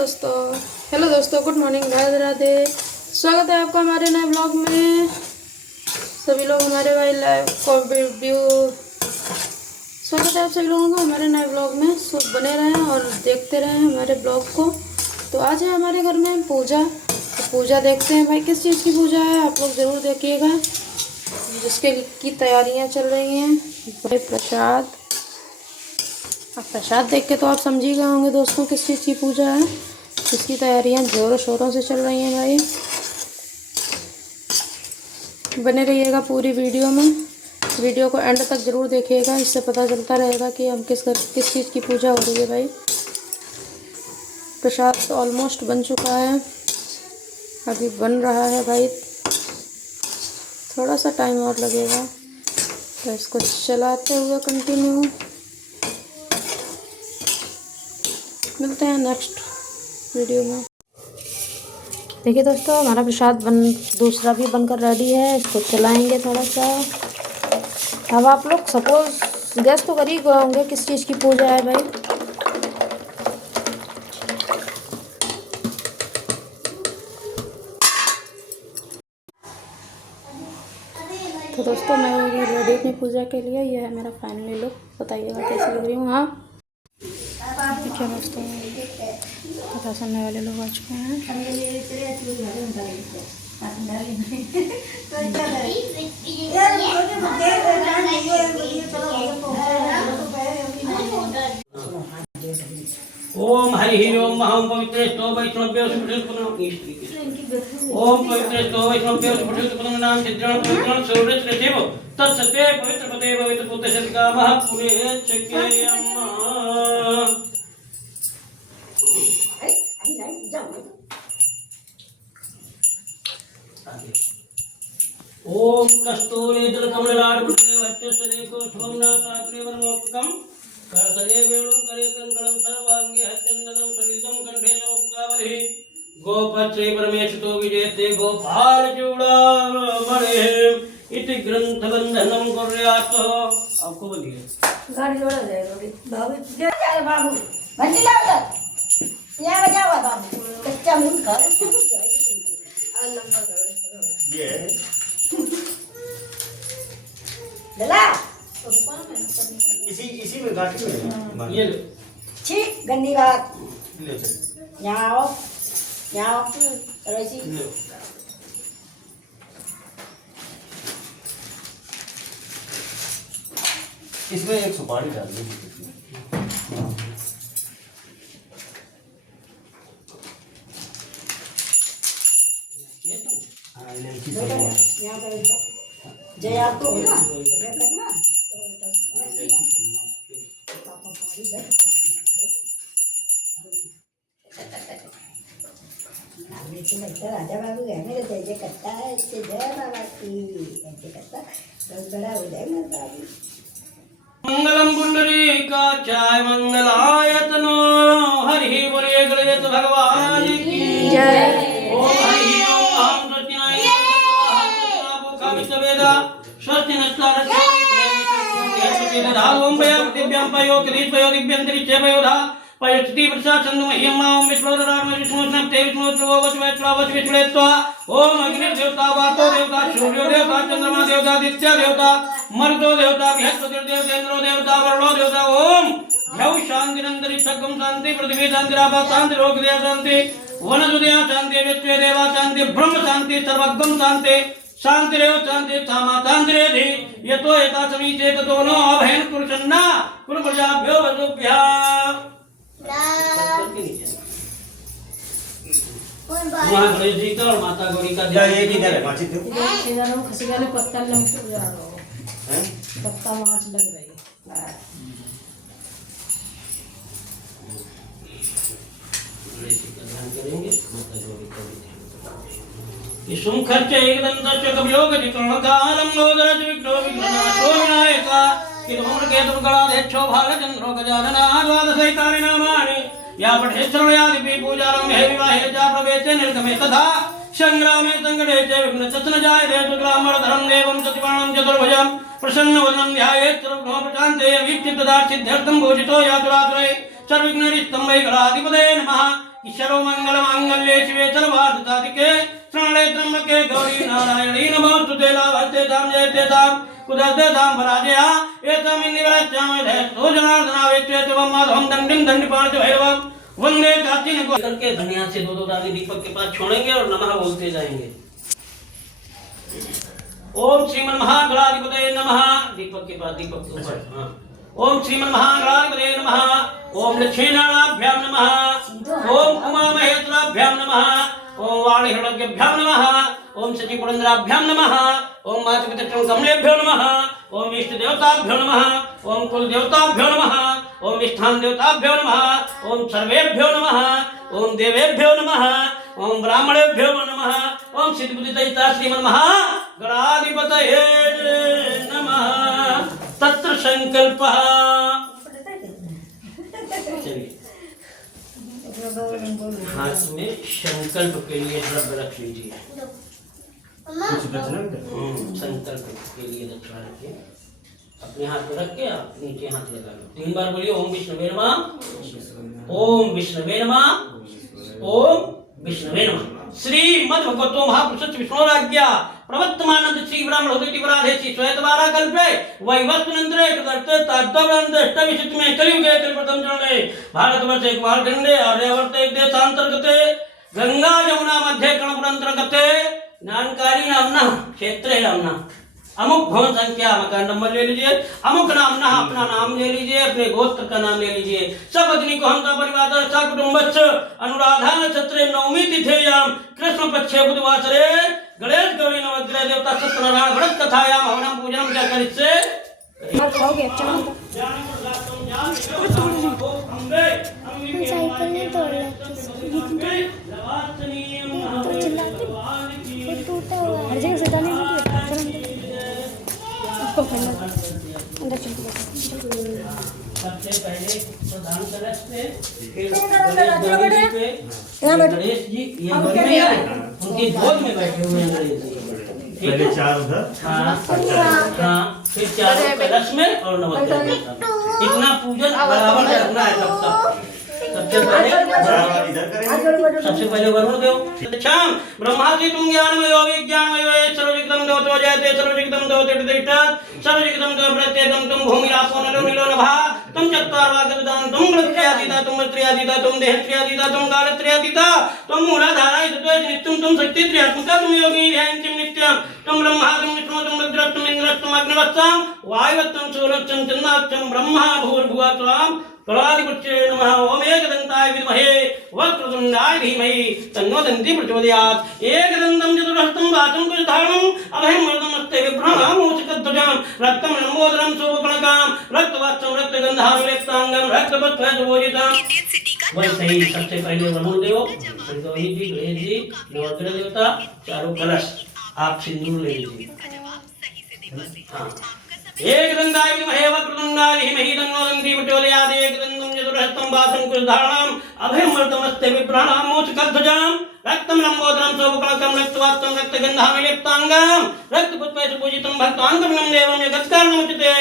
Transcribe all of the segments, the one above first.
Hello दोस्तों good morning, Radhe Radhe. स्वागत है आपका हमारे नए ब्लॉग में। सभी लोग हमारे भाई लाइव को व्यू स्वागत है आप सभी लोगों का हमारे नए ब्लॉग में। सब बने रहें और देखते रहें हमारे ब्लॉग को। तो आज है हमारे घर में पूजा, तो पूजा देखते हैं भाई किस चीज़ की पूजा है, आप लोग ज़रूर देखिएगा। जिसके की तैयारियां चल रही हैं भाई प्रसाद। अब प्रसाद देख के तो आप समझ ही गए होंगे दोस्तों किस चीज़ की पूजा है। इसकी तैयारियां ज़ोरों शोरों से चल रही हैं भाई। बने रहिएगा पूरी वीडियो में, वीडियो को एंड तक ज़रूर देखिएगा, इससे पता चलता रहेगा कि हम किस चीज़ की पूजा हो रही है भाई। प्रसाद तो ऑलमोस्ट बन चुका है, अभी बन रहा है भाई, थोड़ा सा टाइम और लगेगा। तो इसको चलाते हुए कंटिन्यू मिलते हैं नेक्स्ट वीडियो में। देखिए दोस्तों हमारा प्रसाद दूसरा भी बनकर रेडी है, इसको चलाएंगे थोड़ा सा। अब आप लोग सपोज गेस तो कर ही गए होंगे किस चीज़ की पूजा है भाई। तो दोस्तों मैं रेडी अपनी पूजा के लिए, यह है मेरा फाइनली लुक। बताइएगा कैसी लग रही हूँ। हाँ देखिए दोस्तों कथा सुनने वाले लोग आ चुके हैं। ओम हरि ओम अहम पवित्र स्तो वैष्णव्य ओम पवित्र स्तो वैष्णव्य नाम चित्रण पवित्र सूर्य देव तत्सत्य पवित्र पदे पवित्र पुत्र सत्कामः पुरे चक्ययम्। ओम कस्तूरी जलकमलार्पुटे वच्चस्वनेको शुभंनाकाग्रे वनमोक्तकं करतले वेणुं करे कंकणं सर्वांगे हच्चन्दनं सलितं कंठे नोक्तावलिः गोपत्रे परमेशतो विजयते गोपाल चूड़ामणिः इति ग्रंथबंधनं कुर्यात्। आपको बोलिए गाड़ी जोड़ा जाएगा बाबू जाए बाबू घंटी लाओ तक या बजाओ बाबू कच्चा मुंह कर ये लला इसी में गाठी में ये छी गंदी बात ले यहाँ रैसी इसमें एक सुपारी डाल दो। यहाँ पर जय आपको ना मैं करना राजा बाबू है मेरे जय करता है इससे जय बाबा की ऐसे करता बहुत बड़ा हो जाए मेरा बाबू। मंगलम पुंडरीकाक्षाय मंगलायतनो हरि बोले गणेश भगवान की जय। ओम हरि ओम अहं सत्याय सत्यावेदा स्वस्ति नस्तारस्य ओम दिव्यं पयो कृष्णयो दिव्यं त्रिचेवयोधा पयस्ति प्रसाद चंद्र महिमा ओम विष्णुराम विष्णुस्नम ते विष्णुत्ववच वैष्णवच विष्णुत्वा ओम अग्नि देवता वातो देवता सूर्य देवता चंद्रमा देवता आदित्य देवता मरुतो देवता बृहस्पति देवता इंद्रो देवता वरुणो देवता ओम ध्याउ शांति अंतरिक्षगम शांति पृथ्वी शांति रापा शांति लोक देव शांति वनजुदया शांति विश्व देवा शांति ब्रह्म शांति सर्वगम शांति शांति रेव शांति सामा शांति रेधि यतो यथा समीचे ततो नो अभयन कुरुषन्ना कुरु प्रजाभ्यो वसुभ्यः। वहाँ गणेश जी का और माता गौरी का या ये किधर है माचित देखो इधर खसी वाले पत्ता लग जा रहा है, पत्ता माच लग रही है। करेंगे माता गौरी का भी इसुम खर्च एकदंतस्य कवियोग जिकरणकालं मोदरज विघ्नो विघ्ननाशो विनायका किलुमर केतु गणाधेच्छो भागचंद्रो गजानना द्वादशैतानि नामानि या पठेश्वरयादिपि पूजारम्भे विवाहे च प्रवेशे निर्गमे तथा संग्रामे संकटे च विघ्नचन जायते सुग्रामणधरं देवं चतुर्बाणं चतुर्भुजं प्रसन्नवदनं ध्यायेत् सर्वप्रशान्ते अभीप्सितदार्थित्यर्थं भूषितो यातुरातुरे सर्वविघ्नहरिस्तं वै गणाधिपतये नमः। कि सर्वमंगल मांगल्ये शिवे सर्वार्थसाधिके शरणे त्र्यंबके गौरी नारायणी नमोस्तुते लाभते धाम जयते धाम कुदरते धाम पराजया एतमिन्निवरच्चामहे तो जनार्दनावेत्य तवम माधवम दंडिम दंडिपाण भैरवम वंदे काचिन को करके धनिया से दो दाने दीपक के पास छोड़ेंगे और नमः बोलते जाएंगे। ओम श्रीमन महागणाधिपतये नमः। दीपक के पास दीपक के ऊपर हाँ। ओम श्रीमन महागणाधिपतये नमः। ओम लक्ष्मीनारायणाभ्यां नमः। ओम उमा महेश्वराभ्यां नमः। ओम वाणीहृदयभ्यां नमः। ओम शचिपुरंद्राभ्यां नमः। ओम मातृपितृ कमलेभ्यो नमः। ओम इष्ट देवताभ्यो नमः। ओम कुल देवताभ्यो नमः। ओम स्थान देवताभ्यो नमः। ओम सर्वेभ्यो नमः। ओम देवेभ्यो नमः। ओम ब्राह्मणेभ्यो नमः। ओम सिद्धबुद्धिदयिता श्रीमन महागणाधिपतये नमः। तत्र संकल्पः। चलिए हाथ में संकल्प के लिए द्रव्य रख लीजिए। संकल्प के लिए दक्षिणा रखिए। अपने हाथ में रख के आप नीचे हाथ लगा लो। 3 बार बोलिए ओम विष्णुवे नमः। ओम विष्णुवे नमः। ओम विष्णुवे नमः। श्री मद्भगवतो महापुरुष विष्णुराज्ञा प्रवर्तमानंद श्री ब्राह्मण उदिति वराधेसी श्वेतवारा कल्पे वैवस्वनंतरे कृतर्ते तद्वंद अष्टविशिष्ट में कलियुगे कलिप्रथम चरणे भारतवर्ष एक वारखंडे आर्यावर्त एक देशांतर्गते गंगा यमुना मध्य कणपुरंतर्गते ज्ञानकारी नामना क्षेत्र नामना अमुक भवन संख्या मकान नंबर ले लीजिए। अमुक नामना अपना नाम ले लीजिए। अपने गोत्र का नाम ले लीजिए। सब अग्नि को हम परिवार सा कुटुंबच्च अनुराधा नक्षत्रे नवमी तिथेयाम कृष्ण पक्षे बुधवासरे गणेश गौरी नवग्रह देवता सत्यनारायण व्रत कथायाम हवनम पूजनम क्या करिष्ये। साइकिल नहीं तोड़ तो चिल्लाते वो टूटा हुआ हर जगह से डालने उसको अंदर सबसे पहले प्रधान कलश पे फिर गणेश जी ये उनके गोद में बैठे हुए हैं गणेश जी। पहले 4 उधर हाँ फिर 4 कलश में और नवग्रह इतना पूजन बराबर करना है सबका। सबसे पहले वरुण देव शाम ब्रह्मादि तुम ज्ञानमयो विज्ञानमयो सर्वजितम देवतो जयते सर्वजितम देवते प्रतिष्ठा सर्वजितम देव प्रत्येकम तुम भूमिरापो नलो नीलो नभा तुम चत्वारवागदान तुम वृक्षयादिता तुम वस्त्रयादिता तुम देहत्र्यादिता तुम कालत्र्यादिता तुम मूलाधारा तत्व नित्यम तुम शक्ति त्रियात्मिका तुम योगिनी ध्यानचिम नित्यम तुम ब्रह्मा तुम विष्णु तुम रुद्र तुम इंद्र तुम अग्निवत्सम वायुवत्सम सूर्यवत्सम चंद्रावत्सम ब्रह्मा भूर्भुवः त्वाम कलादिपुत्रे नमः। ओम एकदन्ताय विद्महे वक्रतुण्डाय धीमहि तन्नो दन्ती प्रचोदयात्। एकदन्तं चतुर्हस्तं वाचं कुशधारणं अभयं वरदमस्ते बिभ्रणामोचकध्वजं रक्तं लम्बोदरं शोभकणकां रक्तवात्सं रक्तगन्धानुलेप्ताङ्गं रक्तपत्रसुभूषितं। वैसे ही सबसे पहले वरुण देव फिर गौरी जी गणेश जी नवग्रह देवता चारों कलश आप सिंदूर ले लीजिए। हाँ एकदन्ताय विद्महे वक्रतुण्डाय धीमहि तन्नो दन्ती प्रचोदयात्। एकदन्तं चतुर्हस्तं वाचं कुशधारणं अभयं वरदमस्ते बिभ्रणामोचकध्वजं रक्तं लम्बोदरं शोभकणकं रक्तवात्सं रक्तगन्धानुलेप्ताङ्गं रक्तपुष्पैर्पूजितं भक्ताङ्गमनं देवं जगत्कारणमुच्यते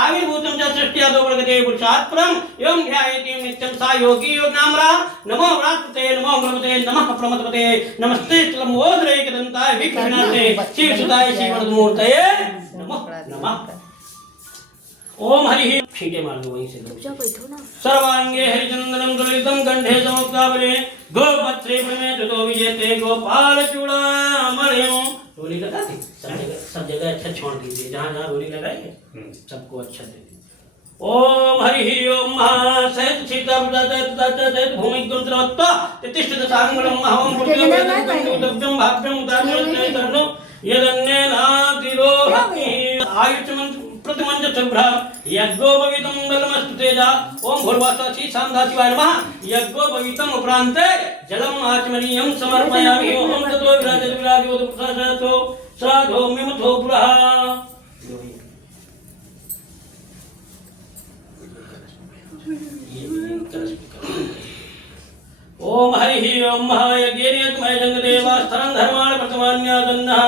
आविर्भूतं च सृष्ट्यादो वर्गते पुरुषात् परं एवं ध्यायेति नित्यं सा योगी योगनाम्रा। नमो व्रातपते नमो ब्रह्मते नमः प्रमदपते नमस्ते लम्बोदरे एकदन्ताय विघ्नहर्ते शिवसुताय श्रीवरदमूर्तये नमो नमः। ओम हरि छींटे मार दो वहीं से सर्वांगे हरिचंदनम दुलितम कंठे समुक्तावले गोपत्रे में जो विजयते गोपाल चूड़ामणियों। डोली लगा दी सब जगह अच्छा छोड़ दीजिए। जहाँ जहाँ डोली लगाई है सबको अच्छा दे दीजिए। ओम हरि ओम सहत सीता सहित भूमि गुंत्रवत्ता तिष्ठित सांगलम महम पुत्रम भाभ्यम दानो यदन्नेनातिरोहति आयुष्मन् प्रतिमंज शुभ्र यज्ञोपवीतम बलमस्तु तेजा। ओम भूर्वासाची सांधाशिवाय नमः। यज्ञोपवीतम उपरांते जलम आचमनीयं समर्पयामि। ओम ततो विराजते विराजो प्रसादतो साधो मिमथो पुरः। ओम हरि ओम महायज्ञेयत्मय जंगदेवास्थान धर्माण प्रथमान्यादन्नः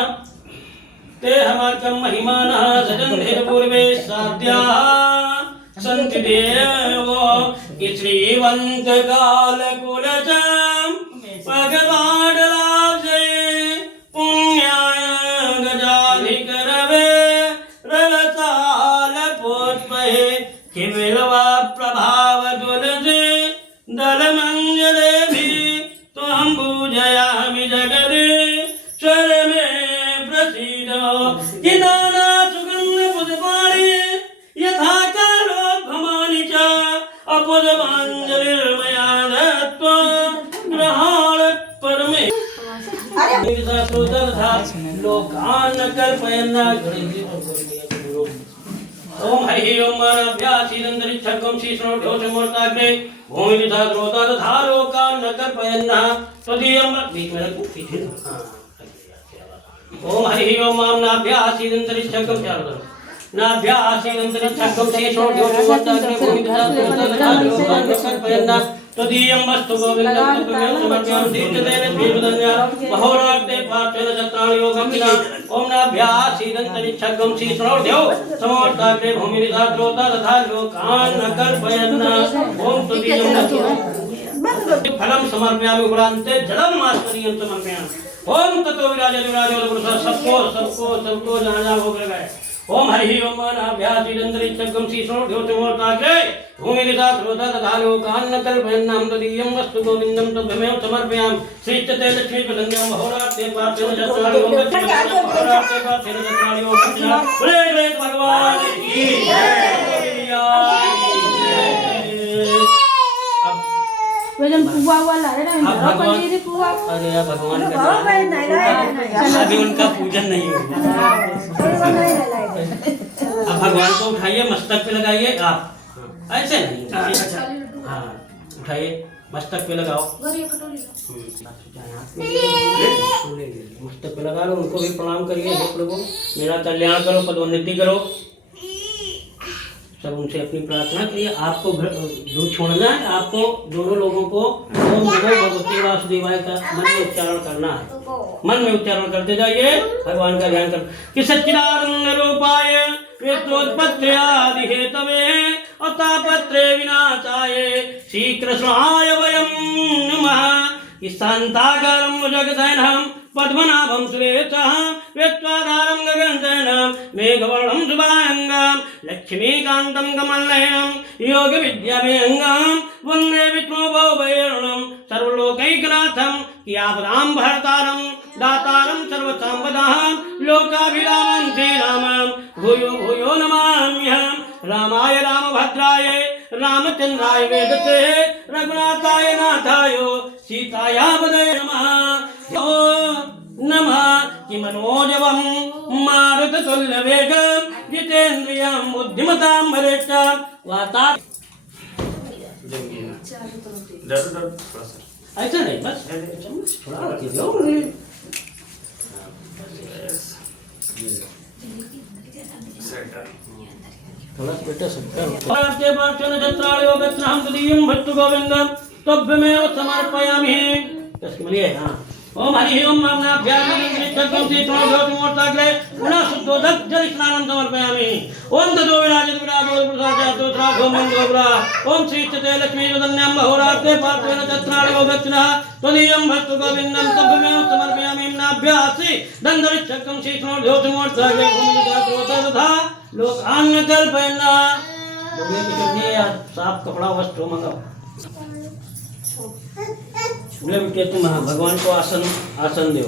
ते हमाकं महिमानः सजन्धे पूर्वे साध्याः सन्ति देवो श्रीवन्त काल कुलच वाडलासे पुण्याय गजाधिक रवे रवताल पुष्पहे किबिलवा प्रभाव तुलसी दलमंजले भी त्वं पूजयामि जगदे स्वर में प्रसीद कि नाना सुगंध पुष्पाणि यथा कालोद्भवानि च अपुष्पाञ्जलिर्मया दत्त्वा ग्रहाण परमे लोकान् कल्पयन् ओम हरि ओम अभ्यासीदंतरिक्षकं श्रीष्णोढ्योषमूर्ताग्रे भूमिनिधा ग्रोता तथा लोकान् न कल्पयन्नः त्वदीयं बीच में रखो पीछे ओम हरि ओम नाभ्यासीदंतरिक्षकं क्या बोलो नाभ्यासीदंतरिक्षकं श्रीष्णोढ्योषमूर्ताग्रे भूमिनिधा ग्रोता तथा लोकान् न कल्पयन्नः त्वदीयं वस्तु गोविन्दं तुभ्यं समर्पयामि दीर्घतेन श्रीरुदन्या महोराग्ने पार्थेन चत्राणि योगमिना ओम नाभ्यासीदंतरिक्षकं श्रीष्णोढ्यो समोर्ताग्रे भूमिनिधा ग्रोता तथा लोकान् न कल्पयन्नः ओम त्वदीयं फलं समर्पयामि उपरान्ते जलं मास्तनीयं समर्पयामि ओम ततो विराजो पुरुषः सबको जहाँ भोग लगाए ओम हरि ओम नाभ्यासीदंतरिक्षकं श्रीष्णोढ्योषमूर्ताग्रे भूमिनिधा ग्रोता तथा लोकान् न कल्पयन्नः तदीयं वस्तु गोविन्दं तुभ्यमेव समर्पयामि श्रीष्ठते लक्ष्मीपदन्यां महोरात्रे पार्थेन चत्राणि योगमिना बोले भगवान की वजन पुआ वाला है ना भगवान जी पुआ अरे यार भगवान का अभी उनका पूजन नहीं होगा अब भगवान को उठाइए मस्तक पे लगाइए आप ऐसे नहीं हाँ उठाइए मस्तक पे लगाओ मस्तक पे लगा लो उनको भी प्रणाम करिए हे प्रभु मेरा कल्याण करो पदोन्नति करो सब उनसे अपनी प्रार्थना करिए आपको दूध छोड़ना है आपको दोनों लोगों को ओम नमो भगवते वासुदेवाय का मन में उच्चारण करना है मन में उच्चारण करते जाइए भगवान का ध्यान कर कि सच्चिदानंद रूपाय विश्वोत्पत्त्यादि हेतवे अतापत्रे विनाशाय श्री कृष्णाय वयं नमः कि शांताकारं जगदयनं पद्मनाभं सुरेशः वेत्वाधारं गगनशयनं मेघवर्णं शुभांगं लक्ष्मीकान्तं कमलनयनं योगविद्याभयङ्गं वन्दे विष्णुभवभयहरणं सर्वलोकैकनाथं कियापदां भरतारं दातारं सर्वसम्पदां लोकाभिरामं श्रीरामं भूयो भूयो नमाम्यहं रामाय रामभद्राय रामचन्द्राय वेदते रघुनाथाय नाथाय सीताया वदे नमः नमः कि मनोजवं मारुततुल्यवेगं जितेन्द्रियं बुद्धिमतां वरिष्ठं वाता ऐसा नहीं बस थोड़ा रखिए थोड़ा बेटा सकता भारतीय पार्श्वन चत्राणि योगस्नाहं तदीयं भट्टु गोविन्दं तभ्यमेव समर्पयामि तस्मै हाँ ओम हरि ओम नाभ्यासीदंतरिक्षकं श्रीष्णोढ्योषमूर्ताग्रे पुनः शुद्धोदक जल स्नानं समर्पयामि ओम ततो विराजो पुरुषाचार्योत्राघो मंगोग्रा ओम श्रीष्ठते लक्ष्मीपदन्यां महोरात्रे पार्थेन चत्राणि योगस्नाः त्वदीयं भट्टु गोविन्दं तभ्यमेव समर्पयामि नाभ्यासीदंतरिक्षकं श्रीष्णोढ्योषमूर्ताग्रे भूमिनिधा ग्रोता तथा लोकान् न कल्पयन्नः साफ कपड़ा वस्त्र मंगाओ बोले बेटे तुम भगवान को आसन दो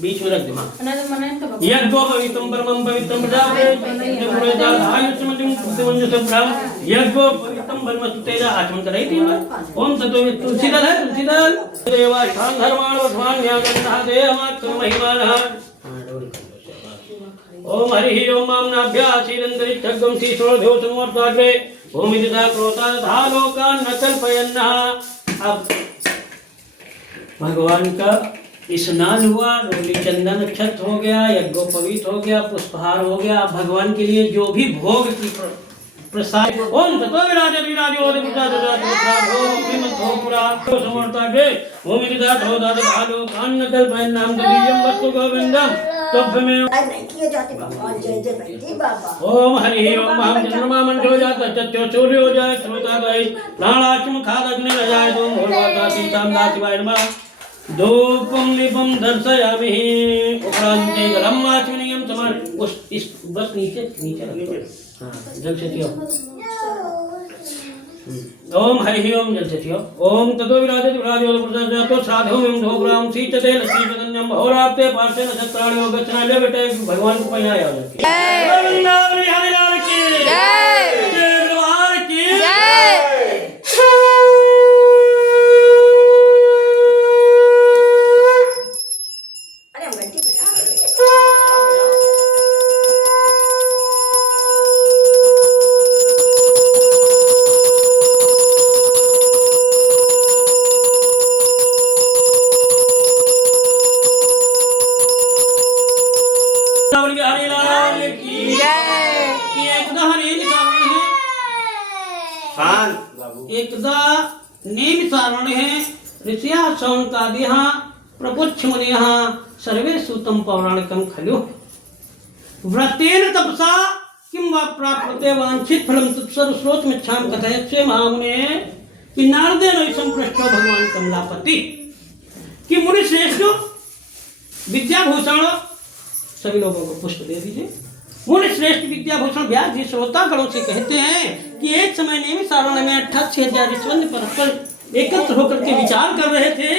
बीच में रख दे यज्ञो पवित्रं परमं पवित्रं यज्ञो पवित्रं परम तेजा आचमन कराई थी ओम ततो तुलसीदल है तुलसीदल देवा शान धर्माण वर्धमान न्यागन्ना देहमात्र महिमानः ओम हरि ओम नाभ्यासीदंतरिक्षकं श्रीष्णोढ्योषमूर्ताग्रे भूमिनिधा ग्रोता तथा लोकान् न कल्पयन्नः अब भगवान का स्नान हुआ रोली चंदन अक्षत हो गया यज्ञोपवीत हो गया पुष्पहार हो गया भगवान के लिए जो भी भोग की प्रसाद ओम ततो विराजति विराजो दिवसादो श्रीमतो पुरा समर्तागे ओम विदातो दादो कान्न कल्पयन् नाम दीयं वस्तु गोविंदम तब्बमे नहीं जाते भगवान जय जय बंदी बाबा। ओम हरि ओम हम चंद्रमा मंडो जाता चत्यो सूर्य हो जाए श्रोता गए प्राणाचम खाद अग्नि न जाए तुम भोलवाता सीताम दासिवाय नमः धूपम दीपम दर्शयामि उपरांते गरम आचमनीयम समर उस इस बस नीचे नीचे हाँ जल से पियो ओम हरि ओम जल से पियो ओम ततो विराजति विराजो प्रसादो साधु एवं ढोग्राम सीचते लक्ष्मीपदन्यम होराते पार्श्वे नक्षत्राणि व गच्छनाले बेटे भगवान को पहनाया हो जाती है वृंदावन बिहारी लाल की जय दरबार की जय। अरे हम घंटी बजा बिहारी लाल की जय। एकदा हा नेहमी सारण है शांत एकदा नेहमी सारण है ऋषिया शौनकादिः प्रपुच्छ मुनिः सर्वे सूतं पौराणिकं खलु व्रतेन तपसा किं वा प्राप्यते वांछित फलं तत्सर्व श्रोतमिच्छां कथयस्वे महामुने कि नारदेन ऐसं पृष्टो भगवान कमलापति कि मुनि श्रेष्ठ विद्याभूषण सभी लोगों को पुष्प दे दीजिए। मुनि श्रेष्ठ विद्याभूषण व्यास जी श्रोतागणों से कहते हैं कि एक समय नेमि सारण में 88,000 ऋषिवंद परस्पर एकत्र होकर के विचार कर रहे थे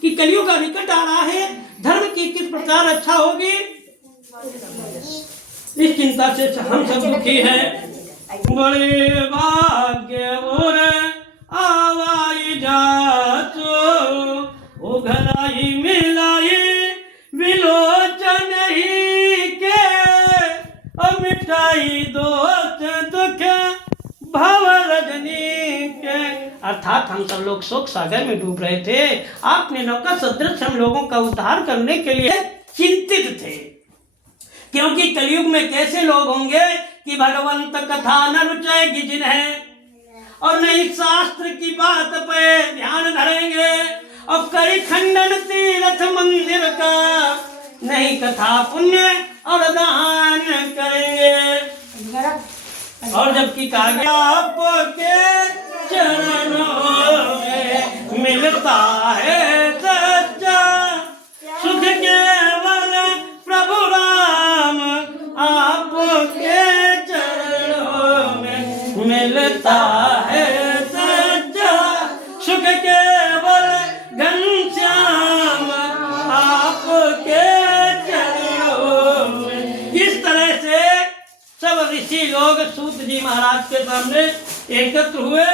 कि कलियुग का निकट आ रहा है, धर्म की किस प्रकार अच्छा होगी। इस चिंता से हम सब दुखी हैं। बड़े भाग्य और आवाई जातो ओ घलाई मिलाई विलोचन ही के मिटाई दोस्त दुख भव रजनी के। अर्थात हम सब लोग शोक सागर में डूब रहे थे, आपने नौका सदृश हम लोगों का उद्धार करने के लिए चिंतित थे, क्योंकि कलयुग में कैसे लोग होंगे कि भगवंत कथा न रुचाएगी जिन्हें, और नहीं शास्त्र की बात पे ध्यान धरेंगे, और कई खंडन तीर्थ मंदिर का नहीं कथा पुण्य और दान करेंगे। और जबकि कागज आपके चरणों में मिलता है सच्चा सुख केवल प्रभु राम आपके चरणों में मिलता है सच्चा सुख केवल घनश्याम आपके चरणों में। इस तरह से सब ऋषि लोग सूत जी महाराज के सामने एकत्र हुए।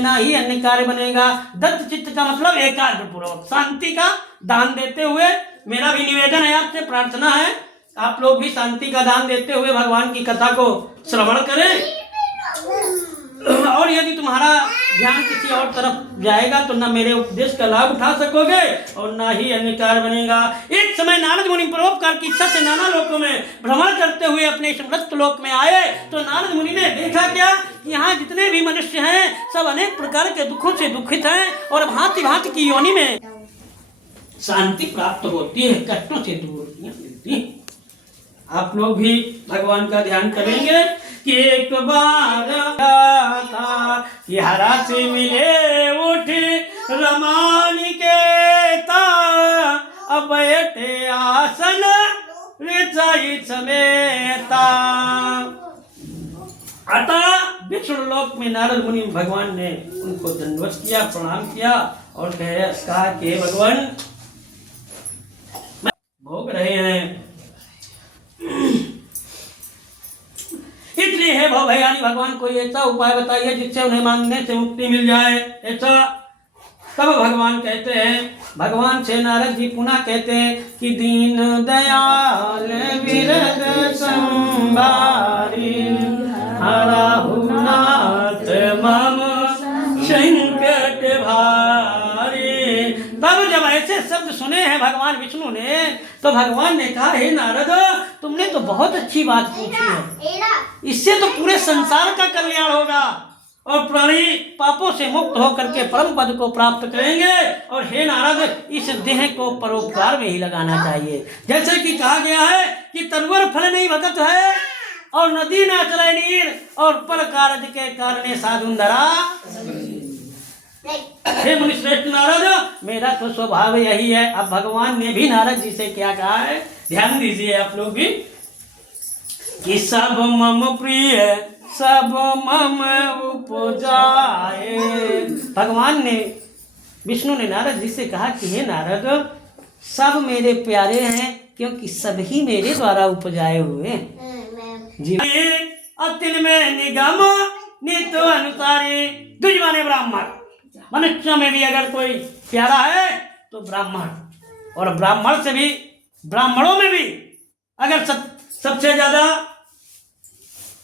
ना ही अन्य कार्य बनेगा। दत्त चित्त का मतलब एकाग्र पूर्वक शांति का दान देते हुए मेरा भी निवेदन है, आपसे प्रार्थना है, आप लोग भी शांति का दान देते हुए भगवान की कथा को श्रवण करें। और यदि तुम्हारा ध्यान किसी और तरफ जाएगा तो ना मेरे उपदेश का लाभ उठा सकोगे और ना ही अन्य कार्य बनेगा। एक समय नारद मुनि परोपकार की इच्छा से नाना लोकों में भ्रमण करते हुए अपने समृत लोक में आए तो नारद मुनि ने देखा क्या कि यहाँ जितने भी मनुष्य हैं सब अनेक प्रकार के दुखों से दुखित हैं और भांति भांति की योनि में शांति प्राप्त होती है, कष्टों से दूर मिलती है। आप लोग भी भगवान का ध्यान करेंगे कि एक बार था कि हरा से मिले उठे रमानिकेता, अब बैठे आसन ऋचाई समेता। अतः विष्णु लोक में नारद मुनि भगवान ने उनको दंडवत किया, प्रणाम किया और कहा कि भगवान भोग रहे हैं, इसलिए है भवभयानी भगवान कोई ऐसा उपाय बताइए जिससे उन्हें मांगने से मुक्ति मिल जाए। ऐसा तब भगवान कहते हैं, भगवान से नारद जी पुनः कहते हैं कि दीन दयाल विरद संभारी हराहु नाथ मम संकट भारी तब जब ऐसे शब्द सुने हैं भगवान विष्णु ने, तो भगवान ने कहा, हे नारद, तुमने तो बहुत अच्छी बात पूछी है, इससे तो पूरे संसार का कल्याण होगा और प्राणी पापों से मुक्त होकर के परम पद को प्राप्त करेंगे। और हे नारद, इस देह को परोपकार में ही लगाना चाहिए। जैसे कि कहा गया है कि तरुवर फल नहीं भगत है और नदी ना चले नीर और पर कारज के कारणे साधुंधरा। हे मुनि श्रेष्ठ नारद, मेरा तो स्वभाव यही है। अब भगवान ने भी नारद जी से क्या कहा है, ध्यान दीजिए आप लोग भी, कि सब मम प्रिय सब मम उपजाए। भगवान ने विष्णु ने नारद जी से कहा कि हे नारद, सब मेरे प्यारे हैं क्योंकि सभी मेरे द्वारा उपजाए हुए हैं। जी अतिन में निगम नित्य अनुसारी दुजमाने ब्राह्मण। मनुष्य में भी अगर कोई प्यारा है तो ब्राह्मण, और ब्राह्मण से भी, ब्राह्मणों में भी अगर सबसे ज्यादा,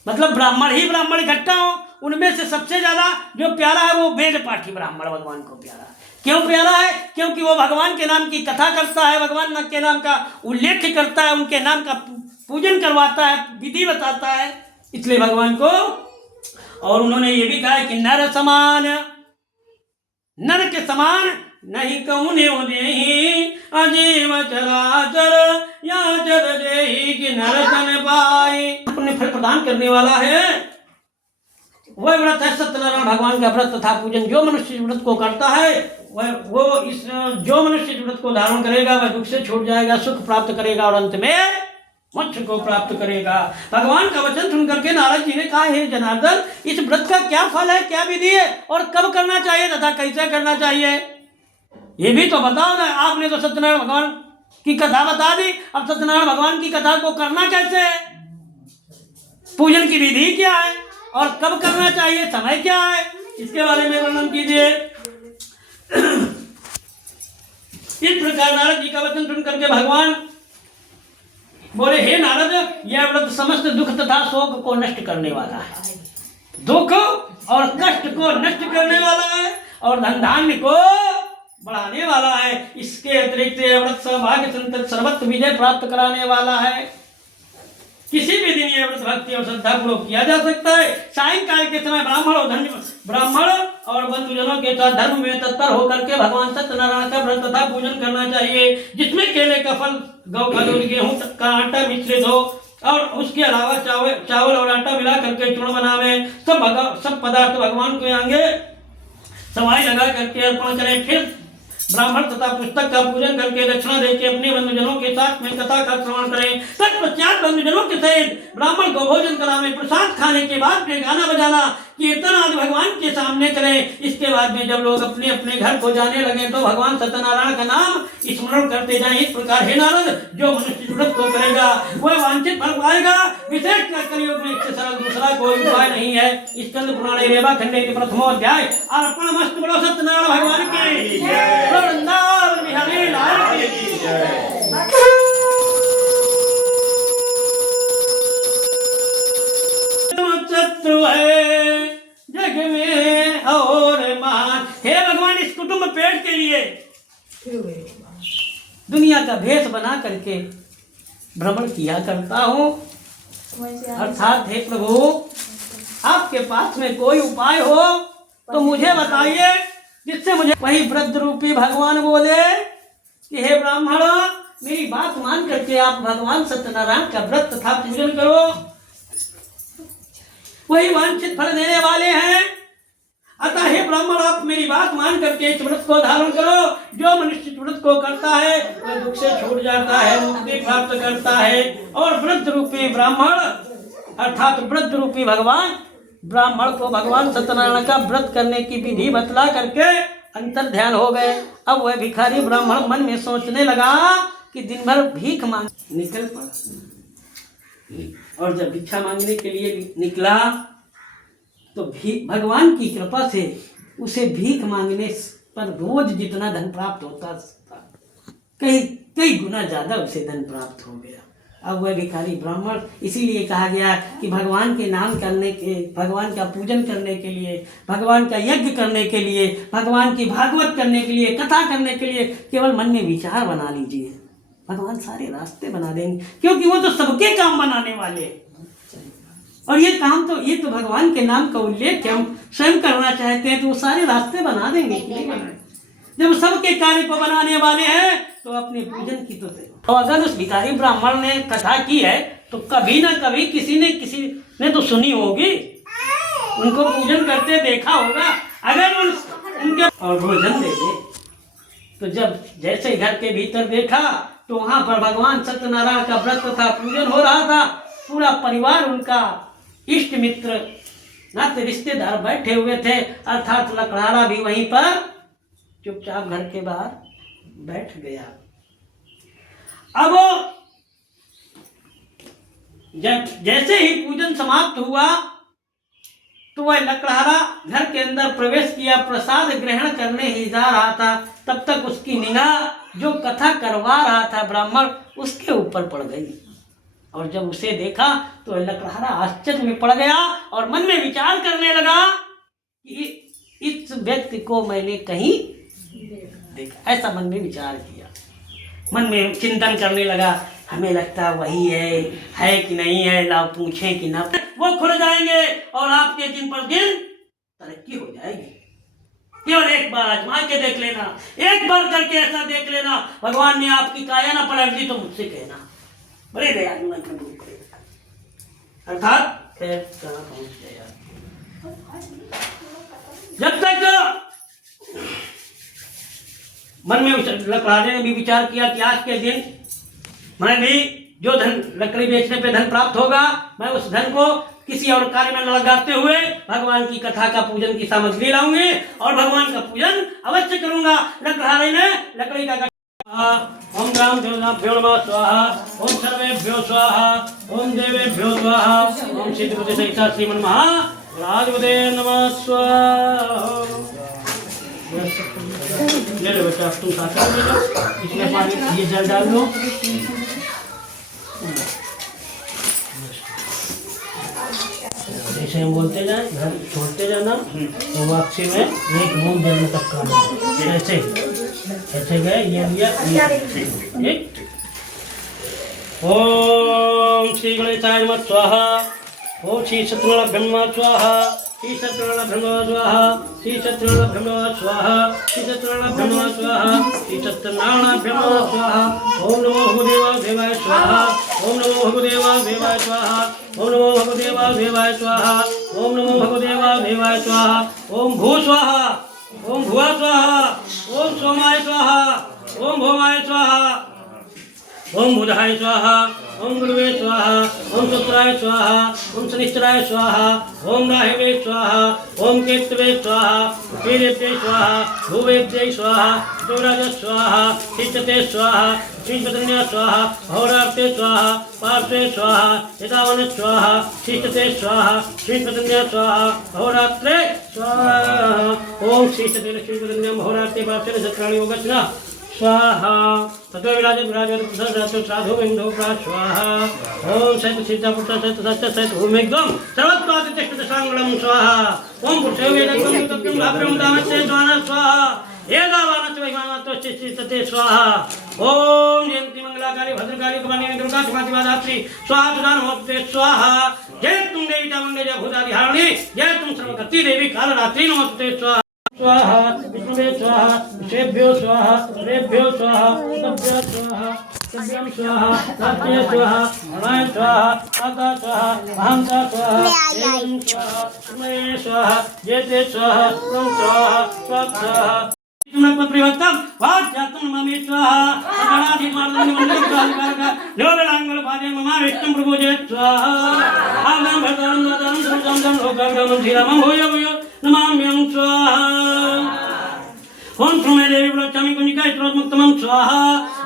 मतलब ब्राह्मण ही ब्राह्मण इकट्ठा हो, उनमें से सबसे ज्यादा जो प्यारा है वो वेद पाठी ब्राह्मण भगवान को प्यारा है। क्यों प्यारा है? क्योंकि वो भगवान के नाम की कथा करता है, भगवान के नाम का उल्लेख करता है, उनके नाम का पूजन करवाता है, विधि बताता है, इसलिए भगवान को। और उन्होंने ये भी कहा है कि नर समान, नर के समान नहीं कहूँ देही अजीव चराचर या चर देही कि नर तन पाई। अपने फल प्रदान करने वाला है वह व्रत है सत्यनारायण भगवान का व्रत तथा पूजन। जो मनुष्य इस व्रत को करता है जो मनुष्य इस व्रत को धारण करेगा वह दुख से छूट जाएगा, सुख प्राप्त करेगा और अंत में मोक्ष को प्राप्त करेगा। भगवान का वचन सुन करके नारद जी ने कहा, हे जनार्दन, इस व्रत का क्या फल है, क्या विधि है और कब करना चाहिए तथा कैसे करना चाहिए, ये भी तो बताओ ना। आपने तो सत्यनारायण भगवान की कथा बता दी, अब सत्यनारायण भगवान की कथा को करना कैसे है, पूजन की विधि क्या है और कब करना चाहिए, समय क्या है, इसके बारे में वर्णन कीजिए। इस प्रकार नारद जी का वचन सुन करके भगवान बोले, हे नारद, यह व्रत समस्त दुख तथा शोक को नष्ट करने वाला है, दुख और कष्ट को नष्ट करने वाला है और धन धान्य को बढ़ाने वाला है। इसके अतिरिक्त यह व्रत सौभाग्य संतत सर्वत्र विजय प्राप्त कराने वाला है। किसी भी दिन यह व्रत भक्ति और श्रद्धा पूर्वक किया जा सकता है। सायंकाल के समय ब्राह्मण और बंधुजनों के साथ धर्म में तत्पर होकर के भगवान सत्यनारायण का व्रत तथा पूजन करना चाहिए, जिसमें केले का फल, गौ का दूध, गेहूं का आटा मिश्रित हो और उसके अलावा चावल और आटा मिला करके चूर्ण बनावे। सब पदार्थ भगवान के आगे सवाई लगा करके अर्पण करें। फिर ब्राह्मण तथा पुस्तक का पूजन करके दक्षिणा देके अपने बंधुजनों के साथ में कथा का श्रवण करें। तत्पश्चात बंधुजनों के सहित ब्राह्मण को भोजन करावे। प्रसाद खाने के बाद में गाना बजाना कीर्तन आदि भगवान के सामने करें। इसके बाद में जब लोग अपने अपने घर को जाने लगे तो भगवान सत्यनारायण का नाम स्मरण करते जाएं। इस प्रकार हे नारद, जो मनुष्य व्रत को करेगा वह वांछित फल पाएगा। विशेष कलियुग में इससे सरल दूसरा कोई उपाय नहीं है। स्कंद पुराण रेवा खंडे के प्रथमो अध्याय। अर्पण मस्तु बोलो सत्यनारायण भगवान की जय। वृंदावन बिहारी लाल की जय। जग में और मान। हे भगवान, इस कुटुंब पेट के लिए दुनिया का भेष बना करके भ्रमण किया करता हूँ। अर्थात हे प्रभु, आपके पास में कोई उपाय हो तो मुझे बताइए, जिससे मुझे वही वृद्ध रूपी भगवान बोले कि हे ब्राह्मण, मेरी बात मान करके आप भगवान सत्यनारायण का व्रत तथा पूजन करो, वही वांछित फल देने वाले हैं। अतः हे ब्राह्मण, आप मेरी बात मान करके इस व्रत को धारण करो। जो मनुष्य व्रत को करता है वह दुख से छूट जाता है, मुक्ति प्राप्त करता है। और वृद्ध रूपी ब्राह्मण अर्थात वृद्ध रूपी भगवान ब्राह्मण को भगवान सत्यनारायण का व्रत करने की विधि बतला करके अंतर ध्यान हो गए। अब वह भिखारी ब्राह्मण मन में सोचने लगा कि दिन भर भीख मांग निकल पड़ा, और जब भिक्षा मांगने के लिए निकला तो भगवान की कृपा से उसे भीख मांगने पर रोज जितना धन प्राप्त होता था, कई गुना ज्यादा उसे धन प्राप्त हो गया। अब वह भिखारी ब्राह्मण, इसीलिए कहा गया कि भगवान के नाम करने के, भगवान का पूजन करने के लिए, भगवान का यज्ञ करने के लिए, भगवान की भागवत करने के लिए, कथा करने के लिए केवल मन में विचार बना लीजिए, भगवान सारे रास्ते बना देंगे, क्योंकि वो तो सबके काम बनाने वाले हैं। और ये काम तो, ये तो भगवान के नाम का उल्लेख हम स्वयं करना चाहते हैं तो वो सारे रास्ते बना देंगे। जब सबके कार्य को बनाने वाले हैं तो अपने पूजन की तो अगर उस भिखारी ब्राह्मण ने कथा की है तो कभी ना कभी किसी ने तो सुनी होगी, उनको पूजन करते देखा होगा। अगर उनके और भोजन दे दे तो जब जैसे घर के भीतर देखा तो वहां पर भगवान सत्यनारायण का व्रत तथा पूजन हो रहा था। पूरा परिवार, उनका इष्ट मित्र, नाते रिश्तेदार बैठे हुए थे, अर्थात लकड़हारा भी वहीं पर चुपचाप घर के बाहर बैठ गया। अब जैसे ही पूजन समाप्त हुआ तो वह लकड़हारा घर के अंदर प्रवेश किया, प्रसाद ग्रहण करने ही जा रहा था। तब तक उसकी निगाह जो कथा करवा रहा था ब्राह्मण, उसके ऊपर पड़ गई। और जब उसे देखा तो लकड़हारा आश्चर्य में पड़ गया और मन में विचार करने लगा कि इस व्यक्ति को मैंने कहीं देखा। ऐसा मन में विचार किया, मन में चिंतन करने लगा, हमें लगता वही है कि नहीं है, लाओ पूछें कि ना। वो खुल जाएंगे और आपके दिन पर दिन तरक्की हो जाएगी। केवल एक बार आजमा के देख लेना, एक बार करके ऐसा देख लेना, भगवान ने आपकी काया ना पलट दी तो मुझसे कहना। बड़े दयालु अर्थात कहाँ पहुंच गया। जब तक मन में लकड़हारे ने भी विचार किया कि आज के दिन मैं भी जो धन लकड़ी बेचने पे धन प्राप्त होगा, मैं उस धन को किसी और कार्य में लगाते हुए भगवान की कथा का पूजन की सामग्री लाऊंगी और भगवान का पूजन अवश्य करूंगा। लकड़हारे ने लकड़ी का ओम राम देवताभ्यो नमः स्वाहा, ओम सर्वेभ्यो स्वाहा, ओम देवेभ्यो स्वाहा, ओम सिद्धपति सहिता श्रीमन महाराजपते नमः स्वाहा। ले लो बेटा, तुम साथ ले लो, इसमें पानी ये जल डाल लो। जैसे हम बोलते जाए, घर छोड़ते जाना तो वापसी में एक बूंद जल में तक का ऐसे गए, ये लिया ठीक। ओम श्री गणेशाय नमः स्वाहा, ओम श्री सत्यनारायण ब्रह्म स्वाहा, श्री सत्यनारायण ब्रह्म स्वाहा, श्री सत्यनारायण ब्रह्म स्वाहा, श्री सत्यनारायण ब्रह्म स्वाहा, श्री सत्यनारायण ब्रह्म स्वाहा। ओम नमो भगवदेवाय देवाय स्वाहा, ओम नमो भगवदेवाय देवाय स्वाहा, ओम नमो भगवदेवाय देवाय स्वाहा, ओम नमो भगवदेवाय देवाय स्वाहा। ओम भू स्वाहा, ओम भुवा स्वाहा, ओम सोमाय स्वाहा, ओम भौमाय स्वाहा, ओम बुधाय स्वाहा, ओम गुरुवे स्वाहा, ओम शुक्राय स्वाहा, ओम शनिश्चराय स्वाहा, ओम राहवे स्वाहा, ओम केतवे स्वाहा, वीरेभ्ये स्वाहा, भूवेभ्ये स्वाहा, देवराज स्वाहा, शीतते स्वाहा, श्रीपतन्या स्वाहा, अहोरात्रे स्वाहा, पार्श्वे स्वाहा, यदावन स्वाहा, शीतते स्वाहा, श्रीपतन्या स्वाहा, अहोरात्रे स्वाहा। ओम शीतते श्रीपतन्याम अहोरात्रे पार्श्वे सत्राणि योगस्ना स्वाहा। ततो विराज साधु बिंदु स्वाहा। ओम सहित सीता पुत्र सहित सत्य सहित भूमिगम सर्वत्वादितिष्ठित सांगणम स्वाहा। ओम पुरुषो वेदकं तप्यं भाग्यं दामस्य स्वाहा स्वाहा। एदावानस्य वैमानत्वश्चित्तते स्वाहा। ओम जयंती मंगलाकारी भद्रकाली कमलिनी दुर्गा क्षमातिवादात्री स्वाहा सुधा नमोस्तुते स्वाहा। जय तुम देवी चामुंडे जय भूतादिहारिणी, जय तुम सर्वकर्त्री देवी कालरात्रि नमोस्तुते स्वाहा। स्वाहा विष्णुवे स्वाहा, विषेभ्यो स्वाहा, रेभ्यो स्वाहा, तभ्यो स्वाहा, तभ्यं स्वाहा, रात्रे स्वाहा, हृदय स्वाहा, आका स्वाहा, अहंता स्वाहा, एवं स्वाहा, स्मये स्वाहा, जेते स्वाहा, तं स्वाहा, स्वाहा। प्रवक्तम वाच्यात्म ममे स्वाहा, अगणाधिमानं मंगलकारिका लोललांगल पादे मम विष्णु प्रभुजे स्वाहा। आगम भद्रं नदं सर्वं लोकं श्रीरामं भूयो भूयो नमाम्यं स्वाहा। ओम श्रुमे देवी प्रचामि कुंजिका स्त्रोतमुक्तमं स्वाहा।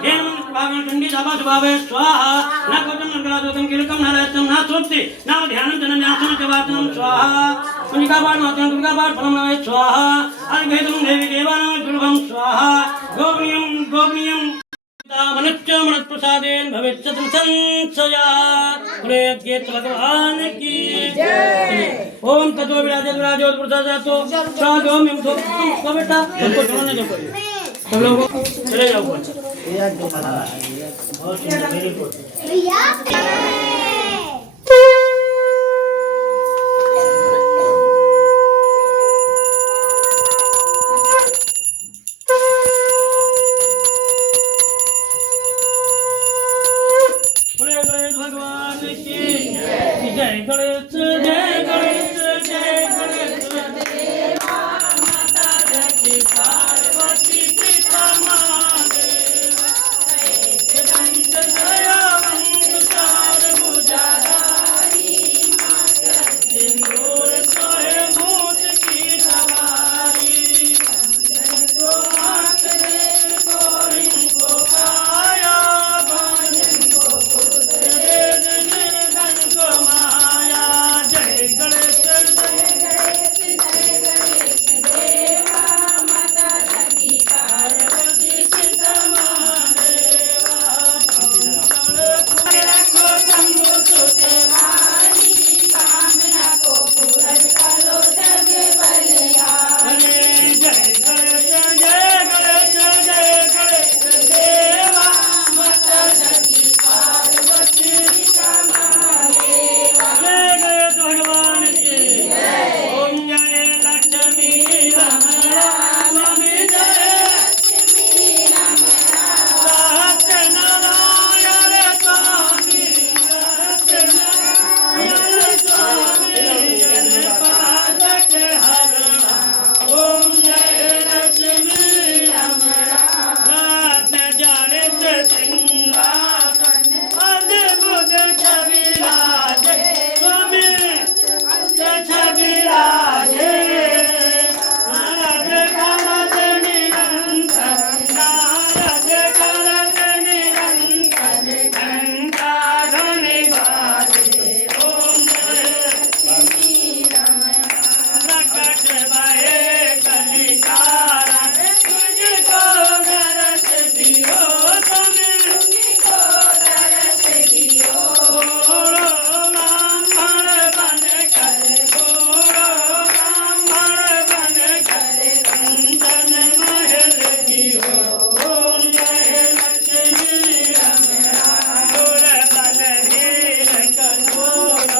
एवं भागं चंडी दाबा सुभावे स्वाहा। न कोटं नगराजोतं किलकं न रहतं न सोप्ति न ध्यानं जन न्यासनं च वाचनं स्वाहा। कुंजिका पाठ मात्रं दुर्गा पाठ फलं नमः स्वाहा। अर्घेतं देवी देवानां दुर्गं स्वाहा। गोपनीयं मनुष्य मनुष्य प्रसादेन भविष्यति संशयात्। बोले अद्वैत भगवान की जय। ओम तत्व विराजत विराजोत प्रसादातो साधो में तो बेटा हमको छोड़ने दो पड़े सब लोग चले जाओ ऊपर। बहुत सुंदर, वेरी गुड। बोले गणेश भगवान की जय। गणेश जय गणेश जय गणेश देवा माता जगती पार्वती पिता महादेव दंत दयावंत चार भुजाधारी सिंदूर सोहे मूत की सवारी को हाथ देव को इनको काया बांधन को निर्धन को माया। जय गणेश जय गणेश देवा माता जगती पार्वती पिता महादेवा रखो शंभु सुतवारी कामना को पूर्ण करो जग बलिहारी। जय गणेश जय गणेश जय गणेश देवा माता जगती पार्वती पिता महादेवा। जय गणेश भगवान की ओम जय लक्ष्मी रमणा स्वामी जय लक्ष्मी रमणा सत्यनारायण स्वामी सत्यनारायण स्वामी जन पादक हरणा। ओम जय लक्ष्मी रमणा रत्न जड़ित सिंहासन अद्भुत छविराज स्वामी छविराजे। नारद करत निरंतर नारद करत निरंतर घंटाध्वनि बाजे। ओम जय लक्ष्मी रमणा प्रकट भये कलिकारण तुझको दरस दियो स्वामी तुझको दरस दियो। गोरो ब्राह्मण बन कर गोरो ब्राह्मण बन कर कंचन महल जियो। ओम जय लक्ष्मी रमणा गुर बलहीन कठोर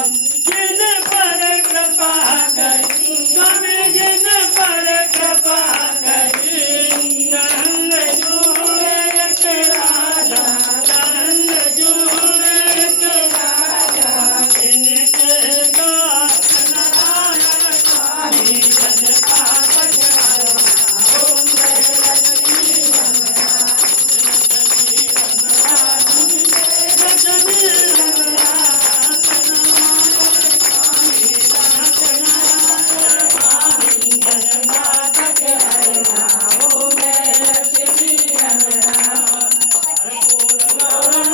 जिन पर कृपा करी स्वामी जिन पर कृपा करी। तरंग जूड़े एक राजा तरंग जूड़े एक राजा जिनके दास नारायण स्वामी जन पादक हरणा। ओम जय लक्ष्मी रमणा लक्ष्मी रमणा लक्ष्मी रमणा स्वामी सत्यनारायण स्वामी जन पादक हरणा। ओम जय लक्ष्मी रमणा कर्पूरगौरं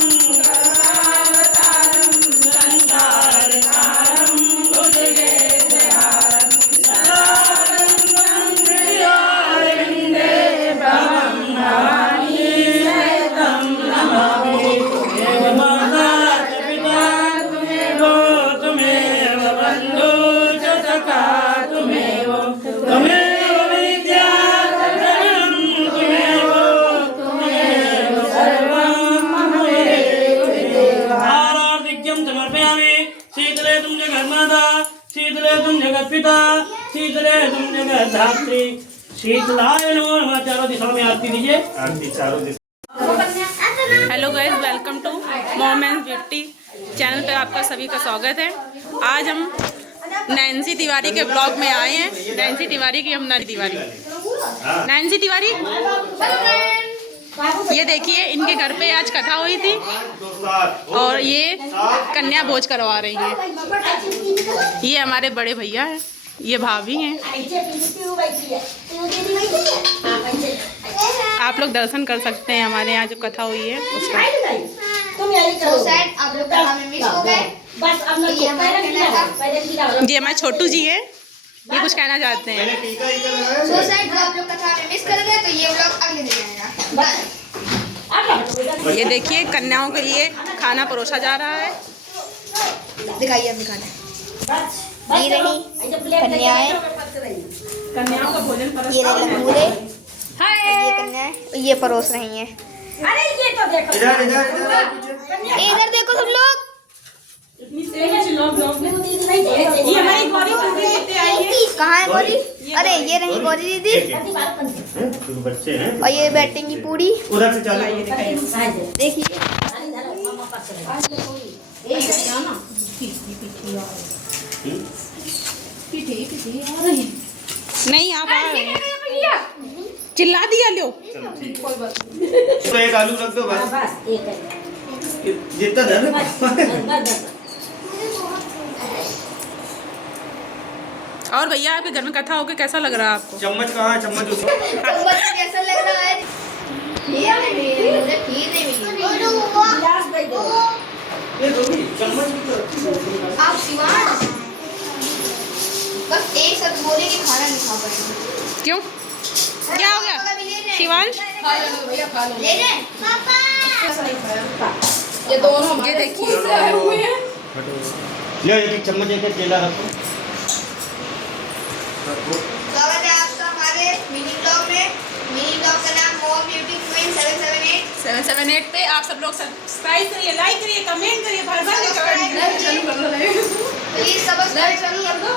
संसारसारं भुजगेन्द्रहारं सदा रङ्गं हृदयारविन्दे भवं नमामि सहितं नमामि। देव माता च पिता त्वमेव त्वमेव बन्धु च सखा त्वमेव त्वमेव विद्या त्वमेव त्वमेव सर्वं मम देव। आराधिक्यं समर्पयामि। शीतले तुम जगन्माता शीतले तुम जगत्पिता शीतले तुम जगद्धात्री शीतलाय नमो नमः। चारों दिशाओं में आरती दीजिए। आरती चारों दिशा। Hello guys, welcome to mom and beauty channel पर आपका सभी का स्वागत है। आज हम नैन्सी तिवारी के ब्लॉग में आए हैं। नैन्सी तिवारी की हम तिवारी नैन्सी तिवारी ये देखिए, इनके घर पे आज कथा हुई थी और ये कन्या भोज करवा रही हैं। ये हमारे बड़े भैया हैं, ये भाभी हैं। आप लोग दर्शन कर सकते हैं हमारे यहाँ जो कथा हुई है उसका। आप लोग कथा में मिस हो गए। जी हमारे छोटू जी हैं, ये कुछ कहना चाहते हैं। जो आप लोग कथा में मिस कर गए तो ये व्लॉग अगले दिन आएगा। ये देखिए कन्याओं के लिए खाना परोसा जा रहा है। दिखाइए अपनी खाना। ये रही कन्याएं, कन्याओं का भोजन परोसा। ये रहे लंगूरे, ये कन्याएं, ये परोस रही हैं। अरे ये तो देखो इधर इधर इधर इधर देखो सब लोग। कहाँ है गौरी? अरे ये रही गौरी दीदी, क्योंकि बच्चे हैं और ये बैठेंगी पूरी। उधर से चलो। देखिए नहीं आप चिल्ला दिया लो। तो एक आलू रख दो बस। बस एक है जितना दे दो। और भैया आपके घर में कथा होके कैसा लग रहा है आपको? चम्मच कहाँ है? चम्मच उसको। कैसा लग रहा है? मुझे खीर नहीं मिली। गिलास दे दो ये दो भी चम्मच भी तो। आप शिवान बस एक शब्द बोले कि खाना नहीं खा पाएंगे। क्यों, क्या हो गया शिवांश? ले लें ये दोनों ये देखिए ले एक चम्मच एक केला रखो। स्वागत है आपका हमारे मिनी ब्लॉग में। मिनी ब्लॉग का नाम होम ब्यूटी क्वीन 778 पे आप सब लोग सब्सक्राइब करिए, लाइक करिए, कमेंट करिए, भर भर के कमेंट चालू कर दो। प्लीज सब्सक्राइब चालू कर दो।